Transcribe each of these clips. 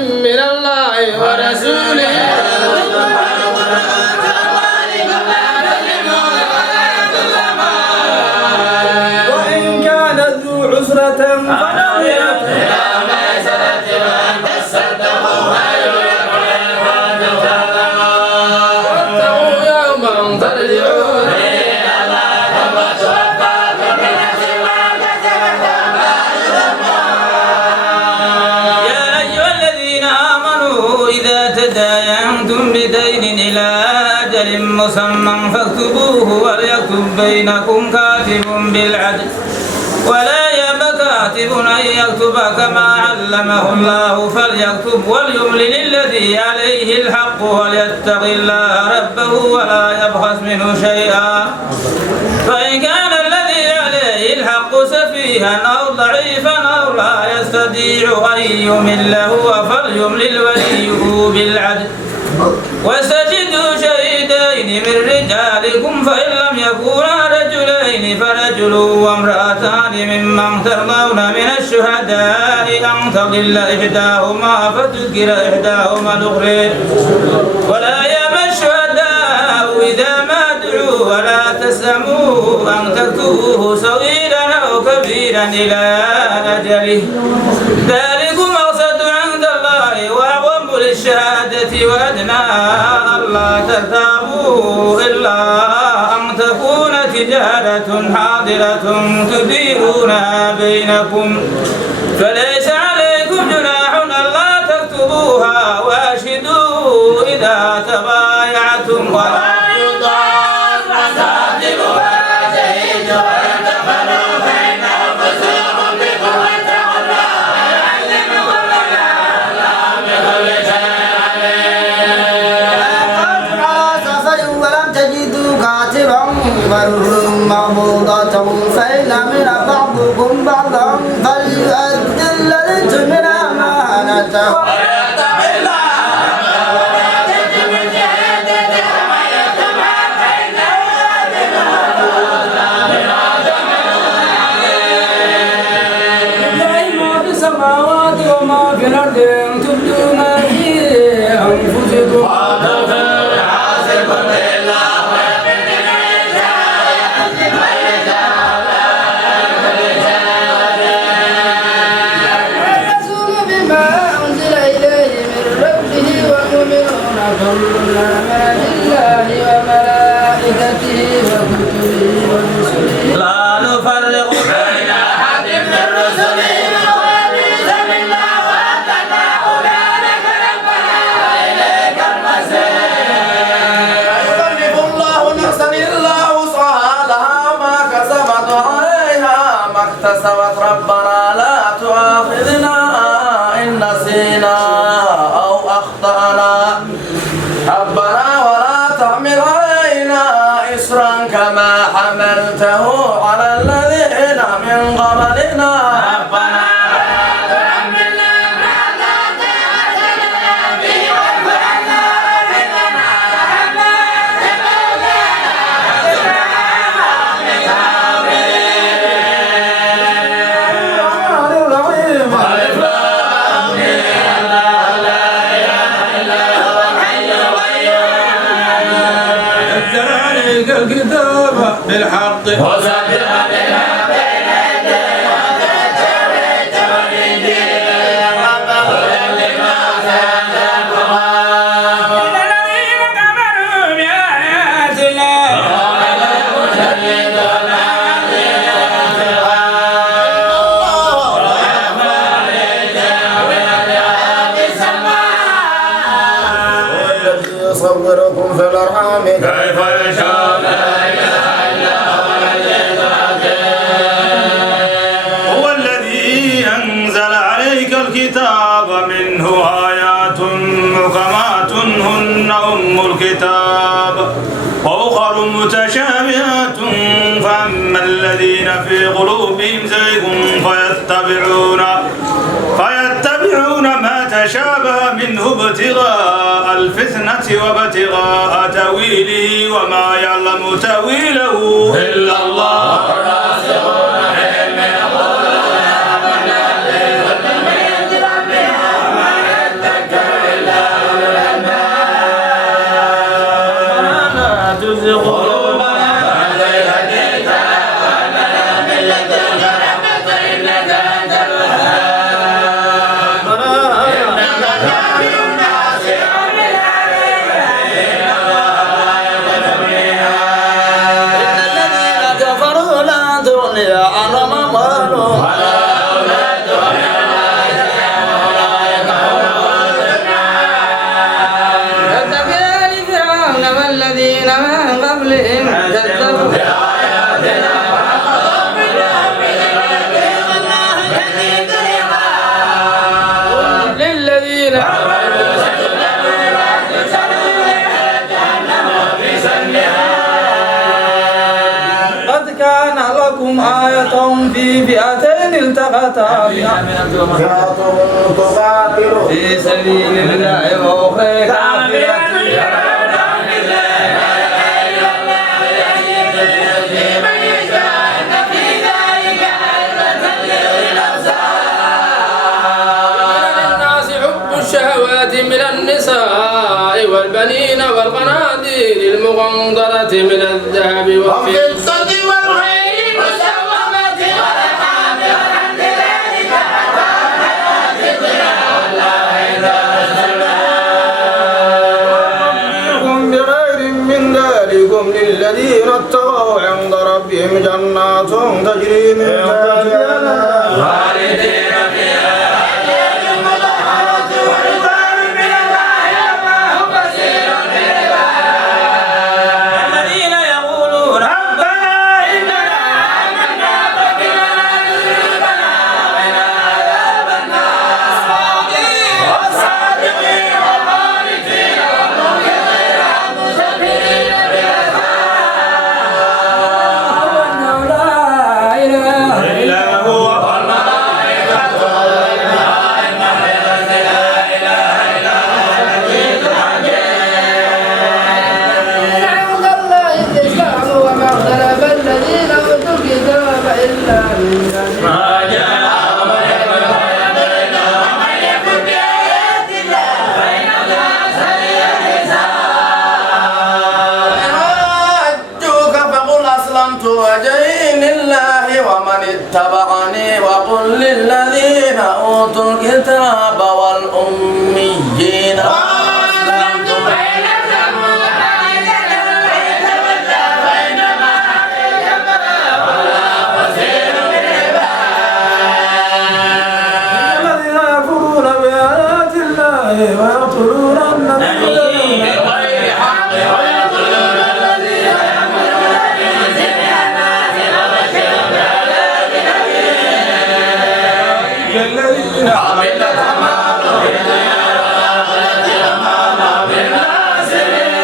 من الله ورسوله وإن كان ذو عسرة فنظرة إلى ميسرة وأن تصدقوا خير لكم إن كنتم تعلمون واتقوا يوما ترجعون إلى الله ثم توفى كل نفس ما كسبت وما يظلمون يا أيها الذين آمنوا إذا تداينتم بدين إلى أجل مسمى فاكتبوه وليكتب بينكم كاتب بالعدل ولا يأب كاتب أن يكتب كما علمه الله فليكتب وليملل الذي عليه الحق وليتق الله ربه ولا يبخس منه شيئا فإن كان الذي عليه الحق سفيها أو ضعيفا أو لا يستطيع أن يمل هو فليملل وليه بالعدل واستشهدوا شهيدين من رجالكم فإن لم يكونا رجلين فرجل وامرأتان ممن ترضون من الشهداء أن تضل إحداهما فتذكر إحداهما الأخرى ولا يأبى الشهداء إذا ما دعوا ولا تسأموا أن تكتبوه صغيرا أو كبيرا إلى أجله ذلكم أقسط عند الله وأقوم للشهادة وأدنى ألا ترتابوا إلا أن تكون تجارة حاضرة تديرونها بينكم فليس عليكم جناح ألا تكتبوها وأشهدوا إذا تبايعتم ولا يضار كاتب ولا شهيد وإن تفعلوا فإنه فسوق بكم واتقوا الله ويعلمكم الله بكل شيء عليم على سفر ولم تجدوا كاتبا فرهن مقبوضة فإن أمن بعضكم بعضا فليؤدي الذي اؤتمن أمانته ويتق الله ولا تكتم الشهادة ومن يكتمها فإنه آثم بما لله ما في السماوات وما في الأرض إن تبدوا ما في أنفسكم الرسول بما أنزل إليه من ربه والمؤمنون كلنا آمن بالله وملائكته وكتبه ورسله لا نفرق بين أحد من رسله وأبي سمعنا وأطعنا غفرانك ربنا وإليك المصير يكلف الله نفسا إلا وسعها لها ما كسبت وعليها ما اكتسبت ربنا لا تؤاخذنا إن نسينا أو أخطأنا ربنا ولا تحمل علينا إصرا كما حملته على الذين من قبلنا ربنا ولا تحملنا ما لا طاقة لنا به واعف عنا واغفر لنا وارحمنا أنت مولانا فانصرنا على القوم الكافرين ألف لام ميم الله لا إله إلا هو الحي القيوم نزل عليك الكتاب بالحق وصدقا بما بين يديه وتتبعت والإنجيل هدى للناس أنزل القرآن الذين كفروا بآيات الله وعلى المشرك والعادي الله الرحمن الجاوي العاب السماء والذي يصوركم في الأرحام كيف يشاء لا إله إلا هو العزيز الحكيم هو الذي أنزل عليك الكتاب منه آيات محكمات هن أم الكتاب وأخر متشابهات فأما الذين في قلوبهم زيغ فيتبعون ما تشابه منه ابتغاء الفتنة وابتغاء تأويله وما يعلم تأويله إلا الله الراسخون في العلم يقولون آمنا به كل من عند ربنا وما يتبع لكم آية في فئتين التقتا فئة تقاتل في سبيل الله وأخرى كافرة الشهوات من النساء والبنين والقناديل المقنطرة من الذهب والفضة والخيل المسومة والأنعام والحرث ذلك بغير من ذلكم للذين اتقوا عند ربهم جنات تجري من تحتها الأنهار اتبعني وقل للذين أوتوا الكتاب والأميين أسلمت بينكم ومن يتولى فإنما عليك البلاغ ولا بصير بالعباد الذين يكفرون بآيات الله ويقتلون النبيين بغير حق ويقتلون الذين يأمرون بالقسط من الناس وبشر الذين عملت أعمالهم في الدنيا والآخرة أمام بالناصرين.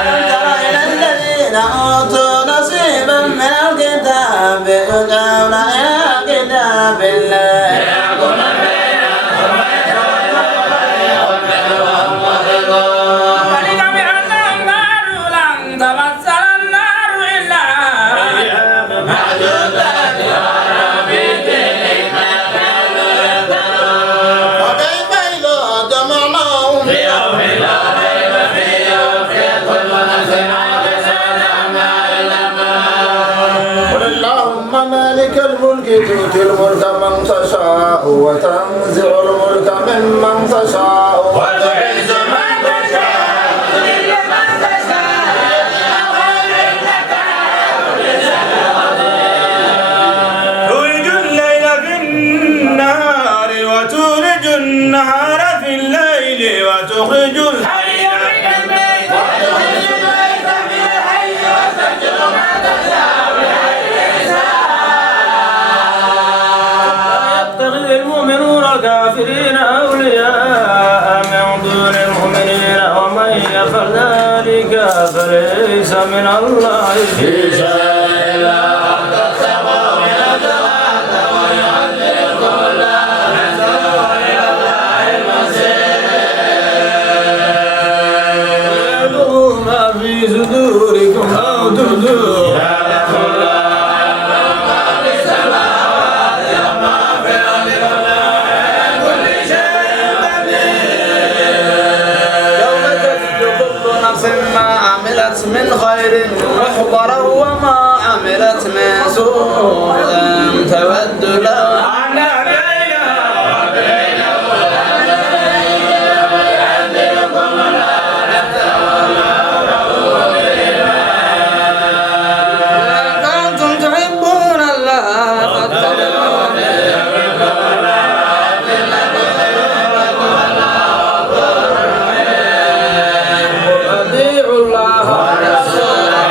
ألم تر إلى الذين أوتوا نصيبا من الكتاب يدعون إلى كتاب الله يحكم بينهم ويتولون ويؤمنون ويرضون. ذلك بأنهم قالوا لن تمسنا النار إلا أياما معدودات وربيت ما كانوا يفترون. وكيف إذا جمعناهم في يوم لا ريب فيه يوفي كل نفس حسابها ما علمت. قل اللهم مالك الملك تؤتي الملك من تشاء وتنزع الملك ممن تشاء وتعز من تشاء وتذل من تشاء الخير إنك على كل شيء قدير. تولج الليل في النهار وتولج النهار في الليل وتخرج الحي من الميت وتخرج الميت من الحي وتفجر ما تشاء بغير حساب. يتخذ المؤمنون الكافرين أولياء من دون المؤمنين ومن يفعل ذلك فليس من الله في شيء. يعلم ما في صدوركم أو تبدوه ما عملت من خير محضرا وما عملت من سوء تود لو أن كنتم تحبون الله فاتبعوني أطيعوا الله ورسوله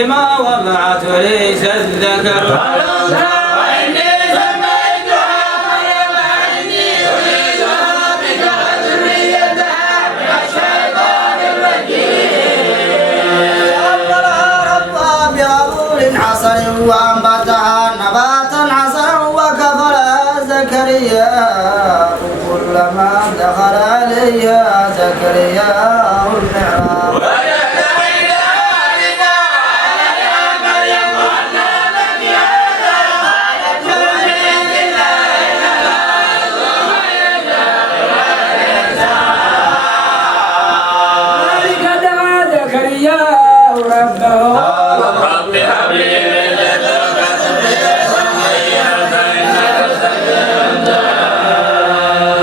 بما وضعت ليس الذكر وإني سميتها مريم وإني أعيذها بك وذريتها من الشيطان الرجيم أمرها ربها بغفور حصن وأنبتها نباتا حسنا وكفلها زكريا كلما دخل عليها زكريا المحراب رب هب لي من لدنك ذرية طيبة إنك سميع الدعاء.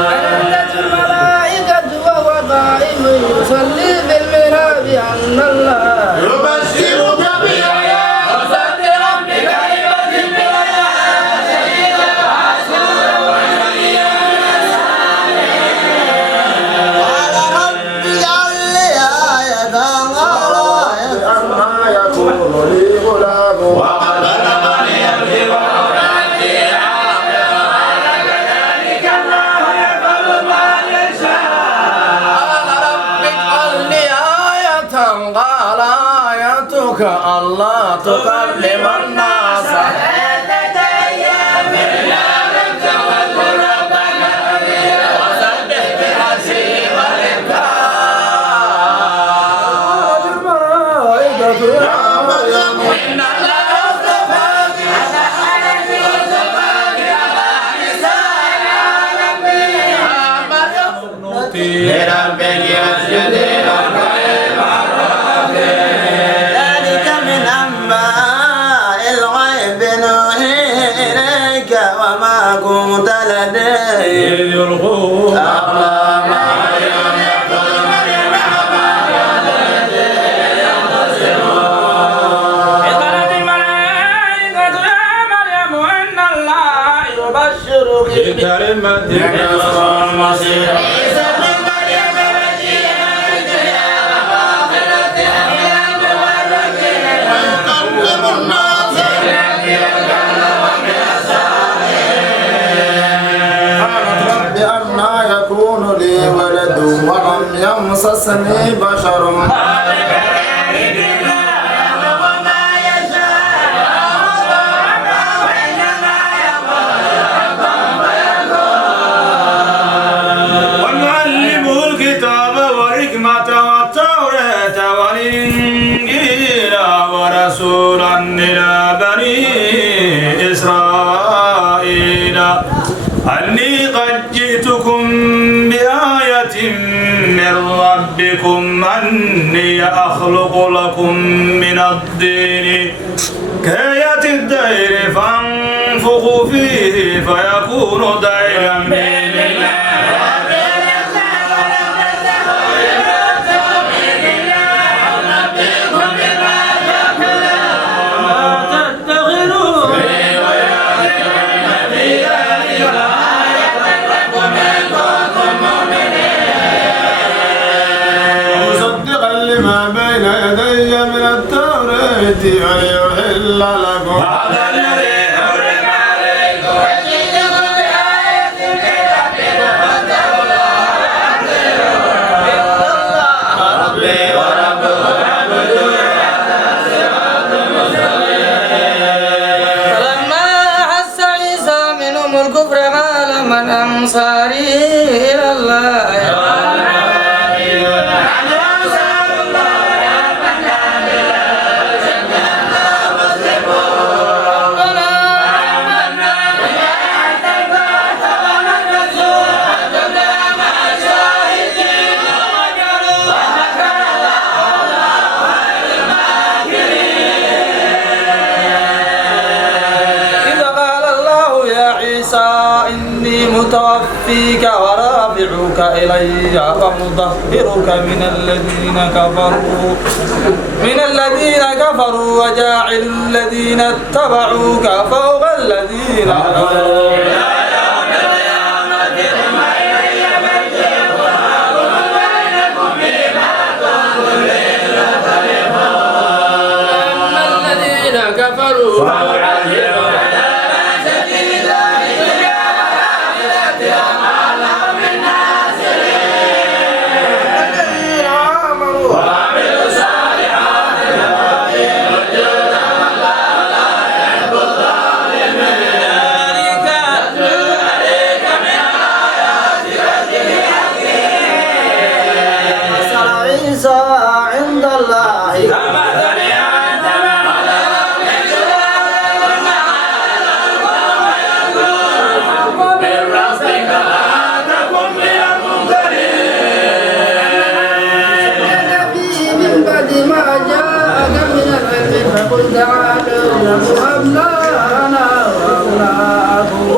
فنزلت الملائكة وهو قائم يصلي بالمحراب أن الله يبشرك بيحيى وصدقا بكلمة من الله سيدا وحسورا ونبيا من قال رب اجعل لي آية أما يكون لي غلام وقد بلغني الكبر وعندي عاقر قال كذلك الله يفعل ما يشاء قال رب اجعل لي آية قال آيتك ألا تكلم الناس ثلاثة أيام إلا لم تولوا ربك كثيرا وسبح بالعشي والإبكار يا مريم إن الله اصطفاك على العالمين واصطفاك على نساء العالمين لربك واسجدي واركعي مع الراكعين ذلك من أنباء الغيب نوحي إليك وما كنت لديهم أقلام قالت الملائكة يا مريم إن الله يبشرك بكلمة عيسى ابن مريم وجيها في الدنيا وآخرة أمينا مباركين ويكلم الناس قالت رب أنى يكون لي ولد ولم يمسسني بشر ونعلمه الكتاب والحكمة والتوراة والإنجيل ورسولا إلى بني إسرائيل أني قد جئتكم بآية من ربكم أني أخلق لكم من الدين كآية الدير فانفخوا فيه فيكون ديرا بإذن الله مصدقا لما بين يدي من التوراة وليحل لكم هذا الذي حرم عليكم وجئتكم بآية من ربكم واتقوا الله ربي وربكم اعبدوا هذا صراط مستقيم فلما أحس عيسى منهم الكفر قال من أنصاري إلى الله إذا قال الله يا عيسى إني متوفيك ورافعك إلي ومطهرك من الذين كفروا وجاعل الذين اتبعوك فوق الذين كفروا عيسى عند الله كمثل آدم من بعد ما جاءك من العلم فقل تعالوا نحن أبناءنا وأبناءكم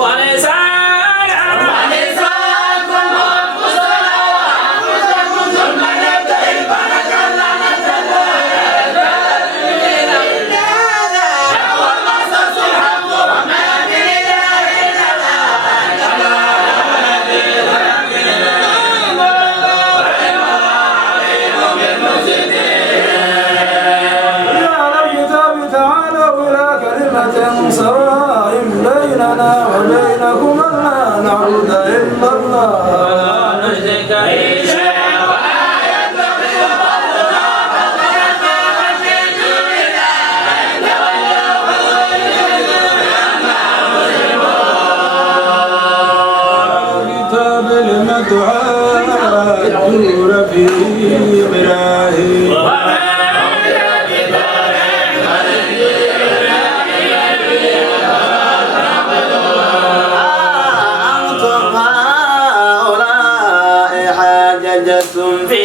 سواء بيننا وبينكم ألا نعبد إلا الله نشرك به شيئا ولا يتخذ كتاب لما تعادون في إبراهيم أنتم هؤلاء حاججتم في